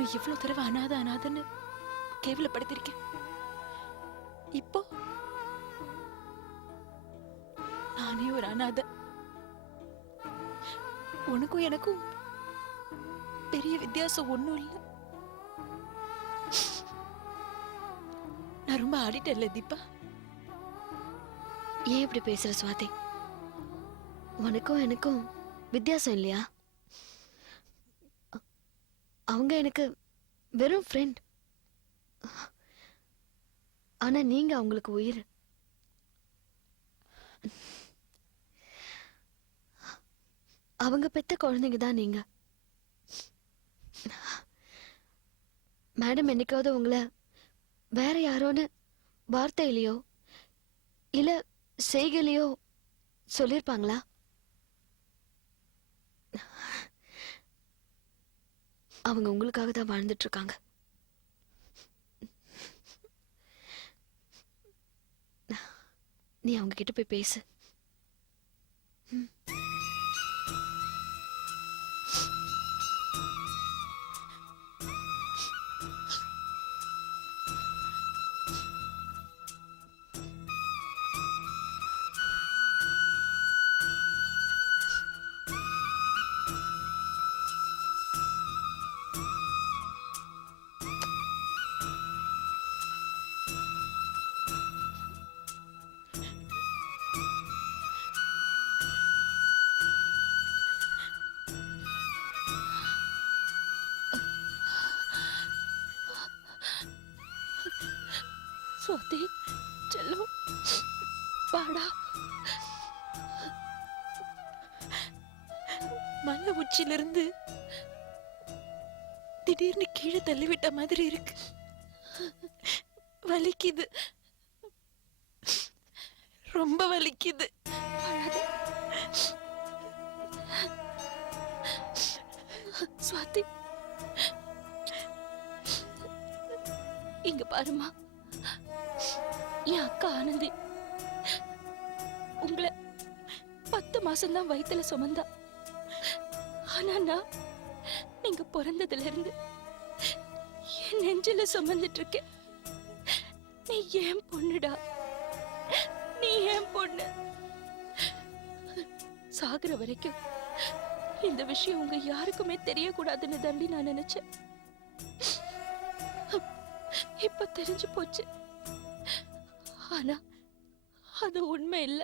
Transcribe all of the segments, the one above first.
உன்னை எவ்வளவு தடவை அனாத அனாதன்னு கேவலப்படுத்திருக்கேன். இப்போ நானே ஒரு அனாதை. உனக்கும் எனக்கும் பெரிய வித்தியாசம் ஒண்ணும் இல்ல. நான் ரொம்ப ஆடிட்டேன்ல தீபா. ஏன் இப்படி பேசுற சுவாதி? உனக்கும் எனக்கும் வித்தியாசம் இல்லையா? அவங்க எனக்கு வெறும் ஃப்ரெண்ட். ஆனா நீங்க அவங்களுக்கு உயிர். அவங்க பெத்த குழந்தைங்க தான் நீங்க. மேடம் என்னைக்காவது உங்களை வேற யாரோன்னு வார்த்தையிலையோ இல்ல செய்கையிலையோ சொல்லிருப்பாங்களா? அவங்க உங்களுக்காக தான் வாழ்ந்துட்டு இருக்காங்க. நீ அவங்க கிட்ட போய் பேசு. சுவாதி செல்லம், வாடா. மலை உச்சியிலிருந்து திடீர்னு கீழே தள்ளிவிட்ட மாதிரி இருக்கு. வலிக்குது, ரொம்ப வலிக்குது. சுவாதி, இங்க பாருமா. என் அக்கா ஆனந்தி உங்களை 10 மாசம்தான் வயித்துல சுமந்தா. ஆனா நான் நீங்க பிறந்ததுல இருந்து என் நெஞ்சில சுமந்துட்டு இருக்கேன். நீ ஏன் பொண்ணுடா, நீ ஏன் பொண்ணு. சாகுற வரைக்கும் இந்த விஷயம் உங்க யாருக்குமே தெரியக்கூடாதுன்னு தாண்டி நான் நினைச்சேன். இப்ப தெரிஞ்சு போச்சு. ஆனா அது உண்மை இல்ல.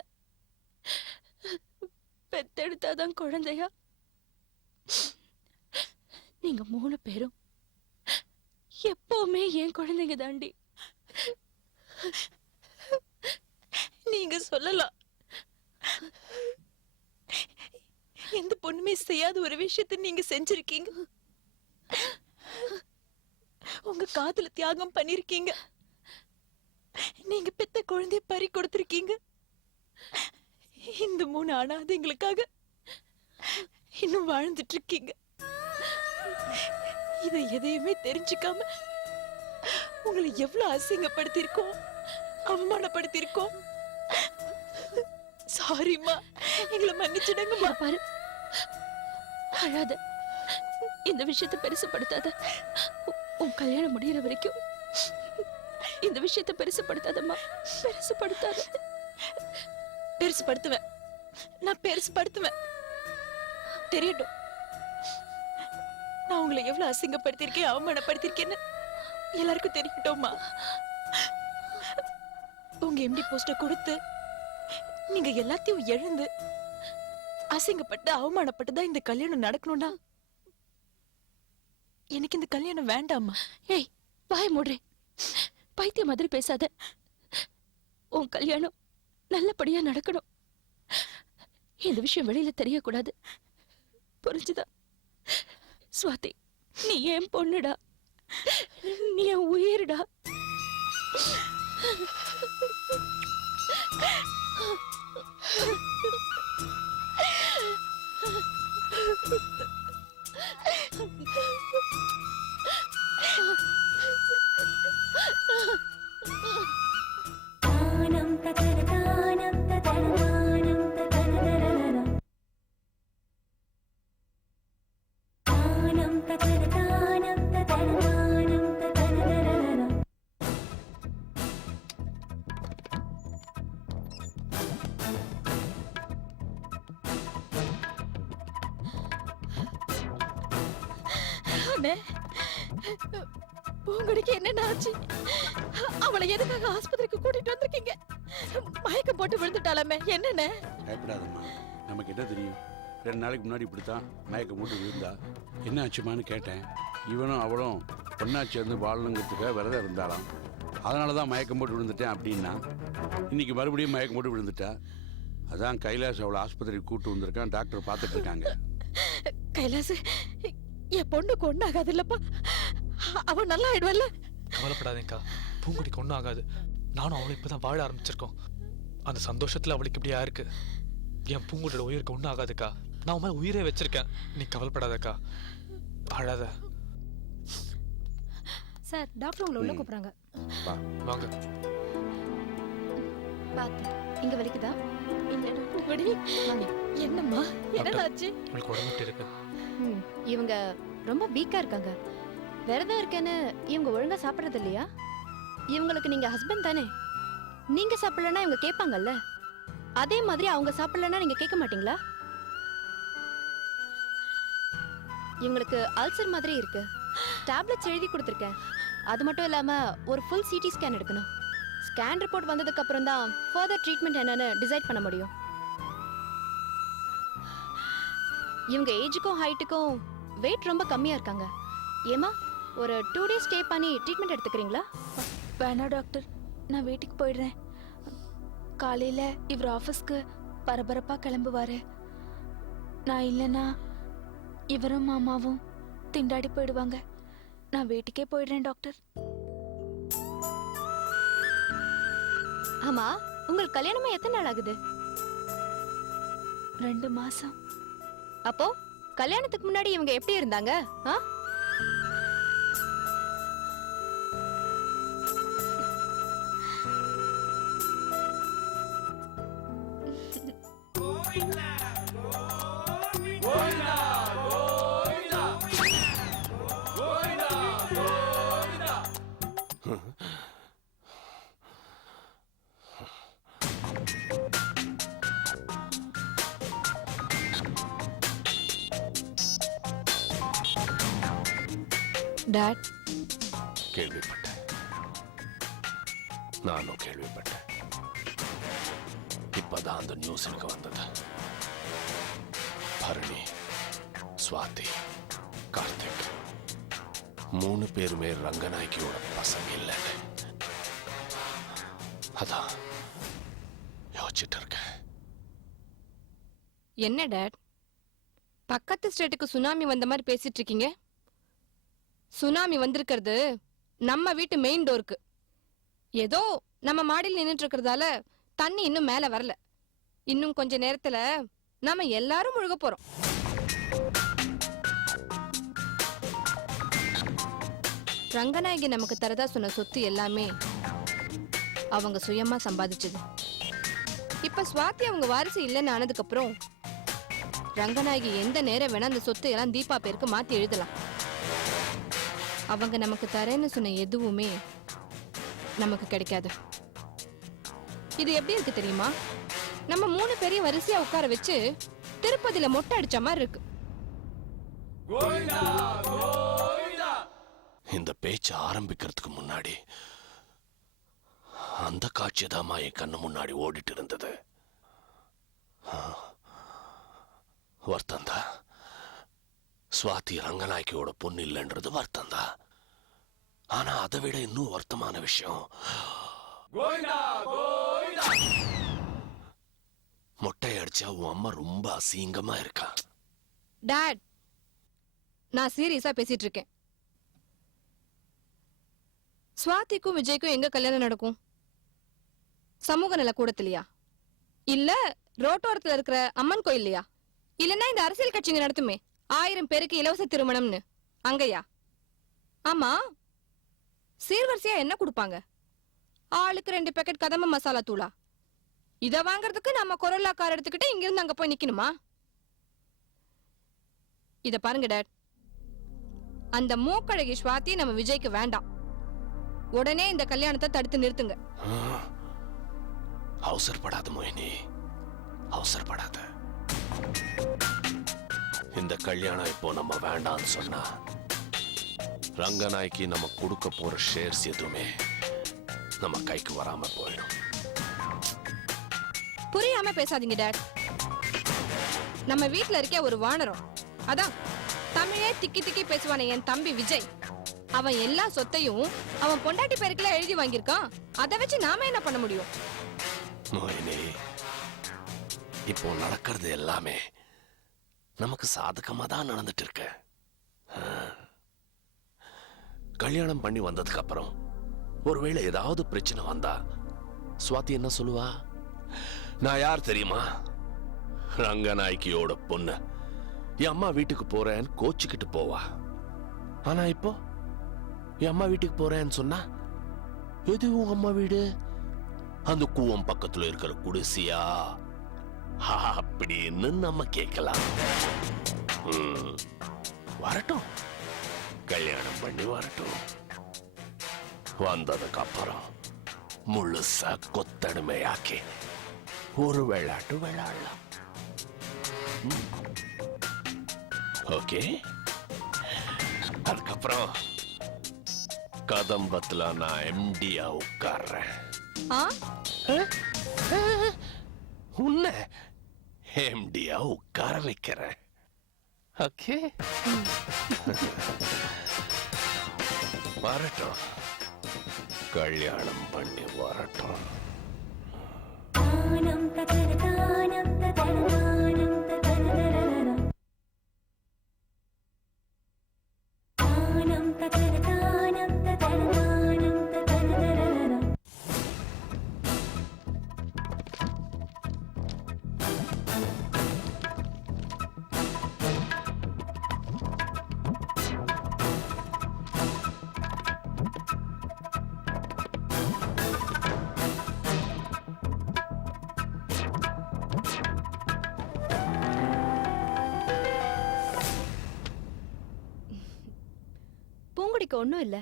பெத்தெடுத்தாதான் குழந்தையா? நீங்க 3 பேரும் எப்பவுமே என் குழந்தைங்க தாண்டி. நீங்க சொல்லலாம், எந்த பொண்ணுமே செய்யாத ஒரு விஷயத்தை நீங்க செஞ்சிருக்கீங்க. உங்க காதல தியாகம் பண்ணிருக்கீங்க. நீங்க பெத்த குழந்தைய பறி கொடுத்திருக்கீங்க. இந்த 3 அனாதைங்களுக்காக இன்னும் வாழ்ந்துட்டு இருக்கீங்க. இதை எதையுமே தெரிஞ்சுக்காம உங்களை எவ்வளவு அசிங்கப்படுத்திருக்கோம், அவமானப்படுத்திருக்கோம். சாரிம்மா, எங்களை மன்னிச்சிடுங்கம்மா. பாரு, அழாத, இந்த விஷயத்தை பெருசுப்படுத்தாத. உன் கல்யாணம் முடியற வரைக்கும் இந்த விஷயத்தை பெருசுப்படுத்தாதம்மா, பெருசுப்படுத்தாத. பெருசுப்படுத்துவேன், நான் பெருசுப்படுத்துவேன். தெரியட்டும், நான் உங்களை எவ்வளவு அசிங்கப்படுத்திருக்கேன், அவமானப்படுத்திருக்கேன்னு எல்லாருக்கும் தெரியட்டும்மா. உங்க எம்டி போஸ்ட கொடுத்து நீங்க எல்லாத்தையும் எழுந்து அசிங்கப்பட்டு அவமானப்பட்டுதான் இந்த கல்யாணம் நடக்கணும்னா எனக்கு இந்த கல்யாணம் வேண்டாமா. ஏய், வாய் மூடுறேன். பைத்திய மாதிரி பேசாத. உன் கல்யாணம் நல்லபடியா நடக்கணும். இந்த விஷயம் வெளியில தெரியக்கூடாது, புரிஞ்சுதா? சுவாதி, நீ என் பொண்ணுடா, நீ என் உயிர்டா. சொல்லுண்ணே, பூங்கொடிக்கு என்னென்ன ஆச்சு? அவளை எதுக்காக ஆஸ்பத்திரிக்கு கூட்டிட்டு வந்திருக்கீங்க? மயக்கம் போட்டு விழுந்துட்டாலாமே, என்னண்ணே? பயப்படாதம்மா, நமக்கு என்ன தெரியும்? 2 நாளைக்கு முன்னாடி இப்படித்தான் மயக்கம் போட்டு விழுந்தா. என்ன ஆச்சுமான்னு கேட்டேன். இவனும் அவளும் ஒன்னா சேர்ந்து வாழணுங்கிறதுக்காக விரதம் இருந்தாளாம். அதனால தான் மயக்கம் போட்டு விழுந்துட்டேன் அப்படின்னா, இன்னைக்கு மறுபடியும் மயக்கம் போட்டு விழுந்துட்டா. அதான் கைலாஷ் அவளை ஆஸ்பத்திரிக்கு கூட்டு வந்திருக்கான். டாக்டர் பார்த்துட்டு இருக்காங்க. கைலாஸ், என் பொண்ணுக்கு ஒண்ணு ஆகாது இல்லப்பா? அவன் நல்லா ஆயிடுவல்ல? கவலைப்படாதேக்கா, பூங்குடிக்கு ஒன்றும் ஆகாது. நானும் அவளை இப்பதான் வாழ ஆரம்பிச்சிருக்கோம். அந்த சந்தோஷத்துல அவளுக்கு இப்படியா இருக்கு. என் பூங்குடியோட உயிருக்கு ஒன்றும் ஆகாதுக்கா. நான் உன் உயிரே வச்சிருக்கேன். நீ கவலைப்படாதக்கா, அழாத. சார், டாக்டர் உங்களை உள்ள கூப்பிடுறாங்க. வாங்க. பாத்து இங்க வலிக்குதா? இல்லடா பூங்கொடி. வாங்க. என்னம்மா, என்னடாச்சு? உங்களுக்கு உடம்பு எப்படி இருக்கு? இவங்க ரொம்ப வீக்கா இருக்காங்க. விரதம் இருக்கேன்னு இவங்க ஒழுங்கா சாப்பிடுறது இல்லையா? இவங்களுக்கு நீங்க ஹஸ்பண்ட் தானே? நீங்க சாப்பிடலன்னா இவங்க கேட்பாங்கல்ல. அதே மாதிரி அவங்க சாப்பிடலன்னா நீங்க கேட்க மாட்டீங்களா? இவங்களுக்கு அல்சர் மாதிரி இருக்கு. டேப்லெட்ஸ் எழுதி கொடுத்துருக்கேன். அது மட்டும் இல்லாம ஒரு ஃபுல் சிடி ஸ்கேன் எடுக்கணும். ஸ்கேன் ரிப்போர்ட் வந்ததுக்கு அப்புறம் தான் ஃபர்தர் ட்ரீட்மெண்ட் என்னன்னு டிசைட் பண்ண முடியும். இவங்க ஏஜுக்கும் ஹைட்டுக்கும் வெயிட் ரொம்ப கம்மியா இருக்காங்க. ஏமா, ஒரு 2 days ஸ்டே பண்ணி ட்ரீட்மெண்ட் எடுத்துக்கிறீங்களா? வேணா டாக்டர், நான் வீட்டுக்கு போயிடுறேன். காலையில இவர் ஆபீஸ்க்கு பரபரப்பா கிளம்புவாரு. நான் இல்லைன்னா இவரும் மாமாவும் திண்டாடி போயிடுவாங்க. நான் வீட்டுக்கே போயிடுறேன் டாக்டர். ஆமா, உங்களுக்கு கல்யாணமா எத்தனை நாள் ஆகுது? 2 மாசம். அப்போ கல்யாணத்துக்கு முன்னாடி இவங்க எப்படி இருந்தாங்க? ஆ? டாட், கேள்விப்பட்டேன். நானும் கேள்விப்பட்டேன். இப்பதான் அந்த நியூஸ் எனக்கு வந்தது. பரணி, ஸ்வாதி, கார்த்திக் 3 பேருமே ரங்கநாயகியோட பசங்க இல்லைன்னு. அதான் யோசிச்சுட்டு இருக்கேன். என்ன டாட், பக்கத்து ஸ்டேட்டுக்கு சுனாமி வந்த மாதிரி பேசிட்டு இருக்கீங்க? சுனாமி வந்திருக்கிறது நம்ம வீட்டு மெயின் டோருக்கு. ஏதோ நம்ம மாடியில் நின்னுட்டு இருக்கிறதால தண்ணி இன்னும் மேல வரல. இன்னும் கொஞ்ச நேரத்துல நாம எல்லாரும் முழுக போறோம். ரங்கநாயகி நமக்கு தரதா சொன்ன சொத்து எல்லாமே அவங்க சுயமா சம்பாதிச்சது. இப்ப ஸ்வாதி அவங்க வாரிசு இல்லைன்னு ஆனதுக்கு அப்புறம் ரங்கநாயகி எந்த நேரம் வேணா அந்த சொத்து எல்லாம் தீபா பேருக்கு மாத்தி எழுதலாம். அவங்க நமக்கு தரேன்னு சொன்ன எதுவுமே நமக்கு கிடைக்காது. இது எப்படி இருக்கு தெரியுமா? நம்ம 3 பேரையும் வரிசையா உட்கார வச்சு திருப்பதியில மொட்டை அடிச்ச மாதிரி இருக்கு. இந்த பேச்சு ஆரம்பிக்கிறதுக்கு முன்னாடி அந்த காட்சி தான் என் கண்ணு முன்னாடி ஓடிட்டு இருந்தது. வருத்தந்தா, ஸ்வாதி ரங்கநாயகியோட பொண்ணு இல்லைன்றது வருத்தந்தா. ஆனா அதை விட இன்னும் வருத்தமான விஷயம், மொட்டை அடிச்சா உன் அம்மா ரொம்ப அசிங்கமா இருக்கா. டாட், நான் சீரியஸா பேசிட்டு இருக்கேன். ஸ்வாதிக்கும் விஜய்க்கும் எங்க கல்யாணம் நடக்கும்? சமூக நல கூடத்திலையா? இல்ல ரோட்டோரத்துல இருக்கிற அம்மன் கோயில்லையா? இல்லன்னா இந்த அரசியல் கட்சிங்க நடத்துமே 1000 பேருக்கு இலவச திருமணம்னு, அங்கயா? ஆமா, சீர்வரிசையா என்ன கொடுப்பாங்க? ஆளுக்கு 2 பேக்கெட் கதம்ப மசாலா தூளா? இத வாங்குறதுக்கு நம்ம கொரோலா கார் எடுத்துக்கிட்டு இங்க இருந்து அங்க போய் நிக்கணுமா? இத பாருங்க டாட், அந்த மூக்கழகி ஸ்வாதி நம்ம விஜய்க்கு வேண்டாம். உடனே இந்த கல்யாணத்தை தடுத்து நிறுத்துங்க. அவசரப்படாத மோயினி, அவசரப்படாத. இந்த கல்யாணம் இப்போ நம்ம வேண்டாம்னு சொன்னா ரங்கநாய்க்கு நம்ம கொடுக்க போற ஷேர்ஸ் எதுவுமே நம்ம கைக்கு வராம போயிடும். புரியாம பேசாதீங்க டாட். நம்ம வீட்ல இருக்க ஒரு வானரம், அதான் தமிழே திக்கி திக்கி பேசுவானே என் தம்பி விஜய், அவன் எல்லா சொத்தையும் அவன் பொண்டாட்டி பேருக்குள்ள எழுதி வாங்கியிருக்கான். அதை வச்சு நாம என்ன பண்ண முடியும்? மோகினி, இப்போ நடக்கிறது எல்லாமே நமக்கு சாதகமா தான் நடந்துட்டு இருக்கு. கல்யாணம் பண்ணி வந்ததுக்கு அப்புறம் ஒருவேளை ஏதாவது பிரச்சனை வந்தா சுவாதி என்ன சொல்லுவா? நான் யார் தெரியுமா? ரங்கநாயக்கியோட பொண்ணு. என் அம்மா வீட்டுக்கு போறேன்னு கோச்சுக்கிட்டு போவா. ஆனா இப்போ என் அம்மா வீட்டுக்கு போறேன்னு சொன்னா, எது உங்க அம்மா வீடு? அந்த கூவம் பக்கத்துல இருக்கிற குடிசையா அப்படின்னு நம்ம கேட்கலாம். வரட்டும், கல்யாணம் பண்ணி வரட்டும். வந்ததுக்கு அப்புறம் முழுசா கொத்தடிமையாக்கி ஒரு விளையாட்டு விளையாடலாம். ஓகே, அதுக்கப்புறம் கதம்பத்துல நான் எம்டியா உட்கார்றேன். உன்னை எம்டியா உட்கார வைக்கிறேன். ஓகே, வரட்டும், கல்யாணம் பண்ணி வரட்டும். பூங்குடிக்கு ஒண்ணும் இல்ல.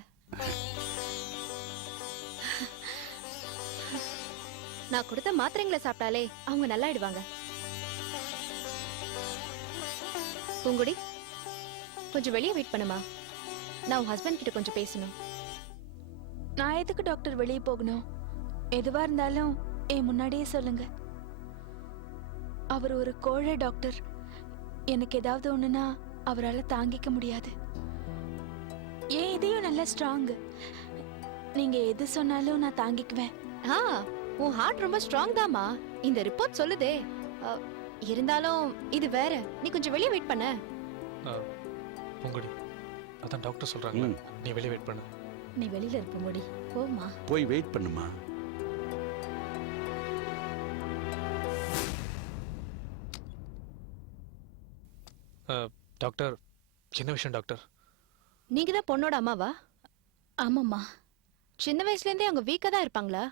நான் கொடுத்த மாத்திரைங்களை சாப்பிட்டாலே அவங்க நல்லாயிடுவாங்க. பூங்குடி, கொஞ்சம் வெளியே வெயிட் பண்ணுமா. நான் உன் ஹஸ்பண்ட் கிட்ட கொஞ்சம் பேசணும். நான் எதுக்கு டாக்டர் வெளியே போகணும்? எதுவா இருந்தாலும் என் முன்னாடியே சொல்லுங்க. அவர் ஒரு கோழை டாக்டர். எனக்கு ஏதாவது ஒண்ணுனா அவரால் தாங்கிக்க முடியாது. ஏன் இதையும் நல்ல ஸ்ட்ராங். நீங்க எது சொன்னாலும் நான் தாங்கிக்குவேன். உன் ஹார்ட் ரொம்ப ஸ்ட்ராங் தாமா, இந்த ரிப்போர்ட் சொல்லுதே. இருந்தாலும் இது வேற. நீ கொஞ்சம் வெளியே வெயிட் பண்ண. பூங்குடி, அதான் டாக்டர் சொல்றாங்க, நீ வெளியே வெயிட் பண்ணு. நீ வெளியில இருப்ப முடி போமா. போய் வெயிட் பண்ணுமா. டாக்டர், என்ன விஷயம் டாக்டர்? நீங்க தான் பொண்ணோட அம்மாவா? ஆமாம்மா. சின்ன வயசுல இருந்தே அவங்க வீக்கா தான் இருப்பாங்களா?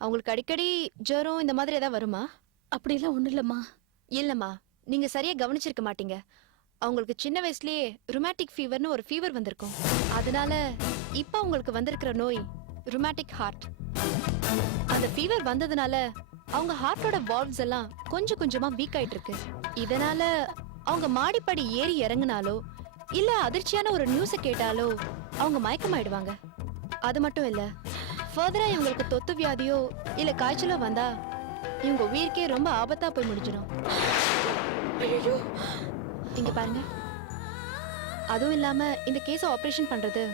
அவங்களுக்கு அடிக்கடி ஜுரம் இந்த மாதிரி ஏதாவது வருமா? அப்படிலாம் ஒண்ணும் இல்லம்மா. இல்லம்மா, நீங்க சரியா கவனிச்சிருக்க மாட்டீங்க. அவங்களுக்கு சின்ன வயசுலயே ருமேட்டிக் ஃபீவர்னு ஒரு ஃபீவர் வந்திருக்கும். அதனால இப்ப அவங்களுக்கு வந்திருக்கிற நோய் ருமேட்டிக் ஹார்ட். அந்த ஃபீவர் வந்ததுனால அவங்க ஹார்ட்டோட வால்வ்ஸ் எல்லாம் கொஞ்சம் கொஞ்சமா வீக் ஆயிட்டு இருக்கு. இதனால அவங்க மாடிப்படி ஏறி இறங்குனாலோ இல்ல அதிர்ச்சியான ஒரு நியூஸ கேட்டாலோ அவங்க மயக்கமாயிடுவாங்க. அது மட்டும் இல்ல, ஃபர்தரா இவங்களுக்கு தொத்து வியாதியோ இல்ல காய்ச்சலோ வந்தா இவங்க உயிருக்கே ரொம்ப ஆபத்தா போய் முடிஞ்சிடும். இங்க பாருங்க, அதுவும் இல்லாம இந்த கேஸ ஆபரேஷன் பண்றது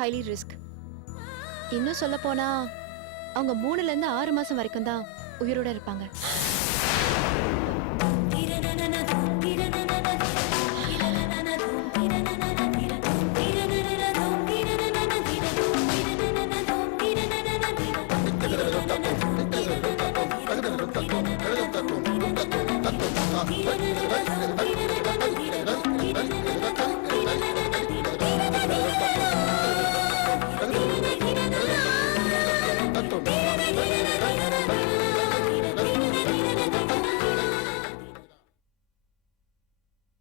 ஹைலி ரிஸ்க். இன்னும் சொல்ல போனா அவங்க 3ல இருந்து 6 மாசம் வரைக்கும் தான் உயிரோட இருப்பாங்க. Hey!